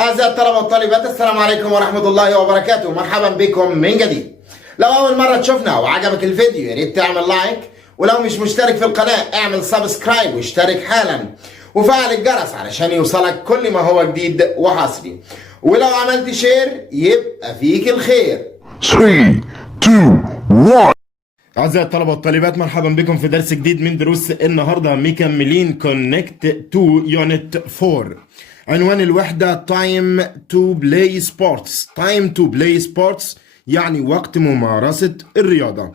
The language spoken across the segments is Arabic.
أعزائي الطلبة والطالبات، السلام عليكم ورحمة الله وبركاته. مرحبا بكم من جديد. لو أول مرة تشوفنا وعجبك الفيديو يا ريت تعمل لايك، ولو مش مشترك في القناة اعمل سبسكرايب واشترك حالا وفعل الجرس علشان يوصلك كل ما هو جديد وحصري، ولو عملت شير يبقى فيك الخير. 3, 2, 1. أعزائي الطلبة والطالبات، مرحبا بكم في درس جديد من دروس النهاردة. مكملين كونكت تو يونت 4. عنوان الوحدة Time to play sports. Time to play sports يعني وقت ممارسة الرياضة.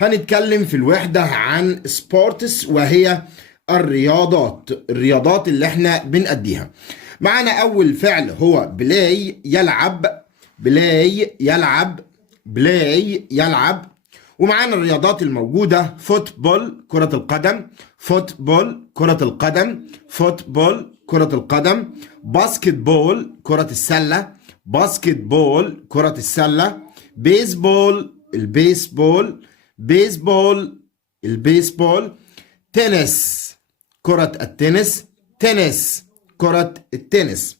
هنتكلم في الوحدة عن sports وهي الرياضات اللي احنا بنأديها. معنا أول فعل هو play يلعب، play يلعب، play يلعب. ومعانا الرياضات الموجودة فوتبول كرة القدم، فوتبول كرة القدم، فوتبول كرة القدم، باسكت بول كرة السلة، باسكت بول كرة السلة، بيسبول البيسبول، بيسبول البيسبول، تنس كرة التنس، تنس كرة التنس.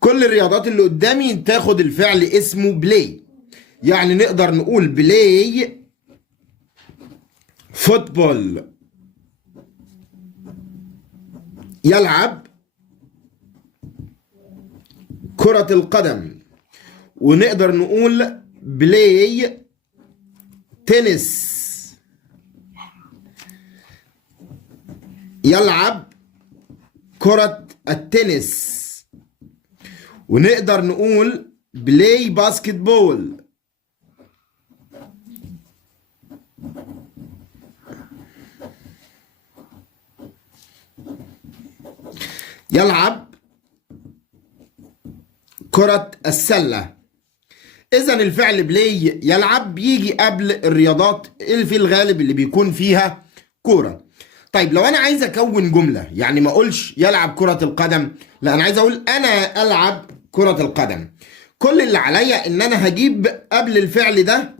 كل الرياضات اللي قدامي تاخد الفعل اسمه بلاي، يعني نقدر نقول بلاي فوتبول يلعب كرة القدم، ونقدر نقول بلاي تنس يلعب كرة التنس، ونقدر نقول بلاي باسكت بول يلعب كرة السلة. إذا الفعل بلاي يلعب بيجي قبل الرياضات اللي في الغالب اللي بيكون فيها كورة. طيب لو أنا عايز أكون جملة، يعني ما أقولش يلعب كرة القدم، لا أنا عايز أقول أنا ألعب كرة القدم. كل اللي عليا إن أنا هجيب قبل الفعل ده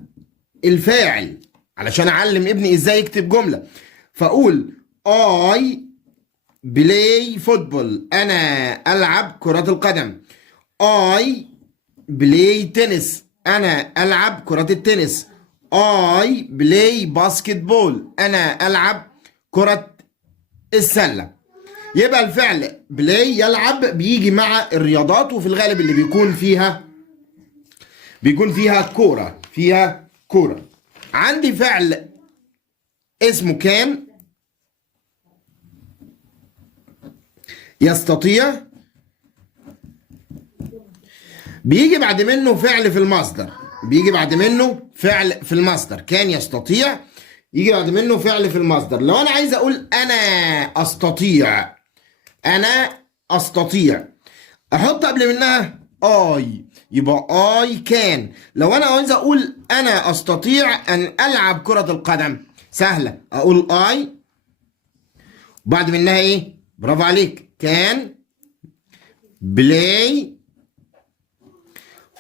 الفاعل علشان أعلم ابني إزاي يكتب جملة. فأقول I بلاي فوتبول، أنا ألعب كرة القدم. I بلاي تنس، أنا ألعب كرة التنس. I بلاي باسكت بول، أنا ألعب كرة السلة. يبقى الفعل بلاي يلعب بيجي مع الرياضات، وفي الغالب اللي بيكون فيها كورة، فيها كورة. عندي فعل اسمه كان يستطيع، بيجي بعد منه فعل في المصدر، بيجي بعد منه فعل في المصدر. كان يستطيع يجي بعد منه فعل في المصدر. لو انا عايز اقول انا استطيع، انا استطيع، احط قبل منها اي، يبقى اي كان. لو انا عايز اقول انا استطيع ان العب كرة القدم، سهلة، اقول اي بعد منها ايه؟ برافو عليك، كان بلاي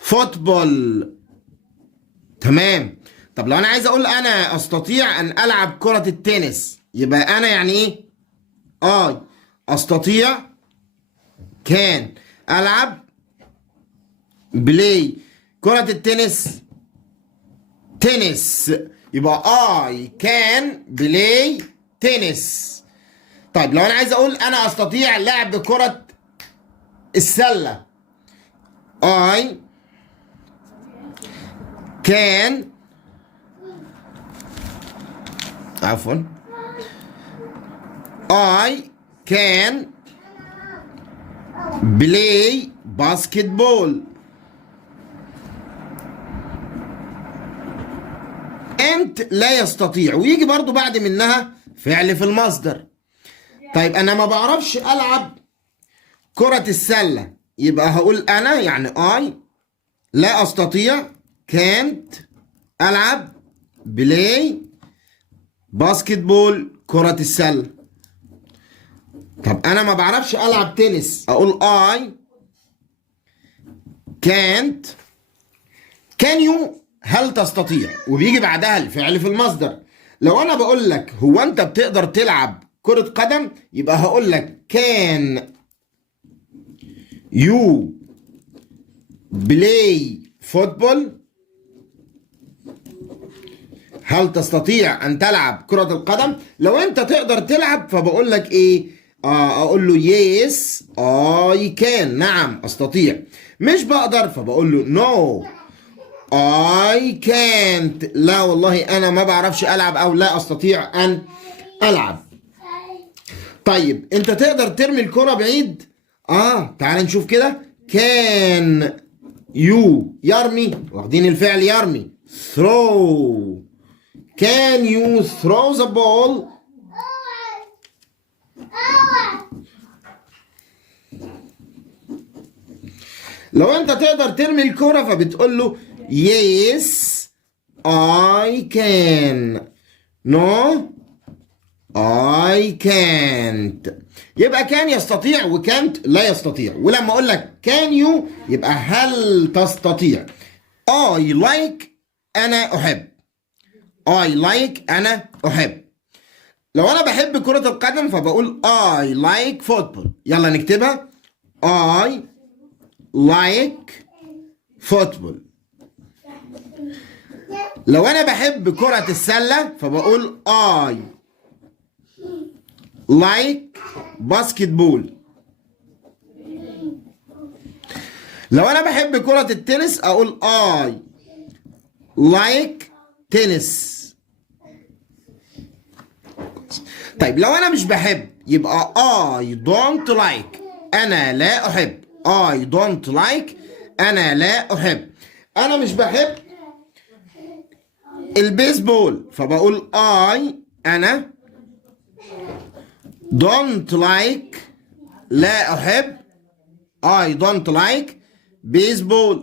فوتبول. تمام. طب لو انا عايز اقول انا استطيع ان العب كرة التنس، يبقى انا يعني ايه؟ اي استطيع كان العب بلاي كرة التنس تنس، يبقى اي كان بلاي تنس. طيب لو انا عايز اقول انا استطيع لعب كرة السلة، I can عفوا I can play basketball. can't لا يستطيع، ويجي برضو بعد منها فعل في المصدر. طيب انا ما بعرفش العب كرة السلة، يبقى هقول انا يعني I لا استطيع can't العب بلاي باسكت بول كرة السلة. طب انا ما بعرفش العب تنس، اقول I can't. can you هل تستطيع، وبيجي بعدها الفعل في المصدر. لو انا بقول لك هو انت بتقدر تلعب كرة قدم، يبقى هقول لك can you play football. هل تستطيع أن تلعب كرة القدم؟ لو أنت تقدر تلعب فبقول لك إيه؟ أقول له yes I can. نعم أستطيع. مش بقدر فبقول له no I can't. لا والله أنا ما بعرفش ألعب أو لا أستطيع أن ألعب. طيب أنت تقدر ترمي الكرة بعيد؟ تعال نشوف كده. can you يرمي، واخدين الفعل يرمي throw. Can you throw the ball? لو انت تقدر ترمي الكرة فبتقول له yes I can. no I can't. يبقى كان يستطيع وكانت لا يستطيع. ولما اقول لك can you يبقى هل تستطيع. I like انا احب. I like انا احب. لو انا بحب كرة القدم فبقول I like football. يلا نكتبها. I like football. لو انا بحب كرة السلة فبقول I like basketball. لو انا بحب كرة التنس اقول I like tennis. طيب لو انا مش بحب يبقى I don't like. انا لا احب. I don't like. انا لا احب. انا مش بحب البيسبول فبقول انا don't like. لا احب. I don't like baseball.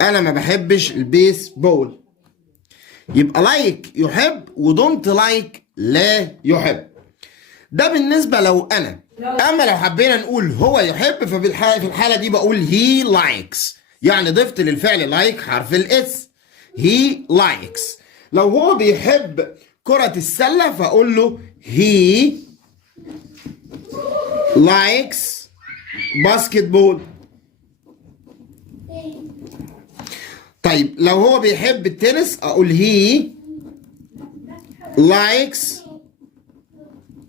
انا ما بحبش البيسبول. يبقى like يحب ودونت like لا يحب. ده بالنسبة لو انا. اما لو حبينا نقول هو يحب ففي الحالة دي بقول he likes. يعني ضفت للفعل like حرف الاس. he likes. لو هو بيحب كرة السلة فاقول له he likes basketball. طيب لو هو بيحب التنس اقول he likes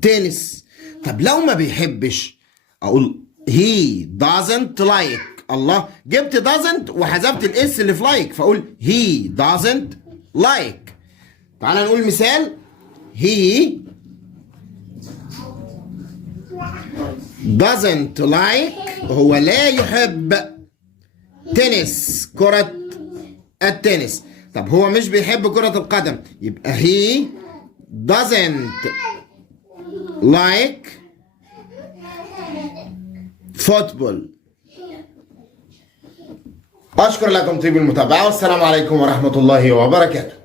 tennis. طب لو ما بيحبش اقول he doesn't like. الله، جبت doesn't وحذفت الاس اللي في like فاقول he doesn't like. تعال نقول مثال. he doesn't like. هو لا يحب تنس كرة التنس. طب هو مش بيحب كرة القدم يبقى he doesn't like football. أشكر لكم طيب المتابعة والسلام عليكم ورحمة الله وبركاته.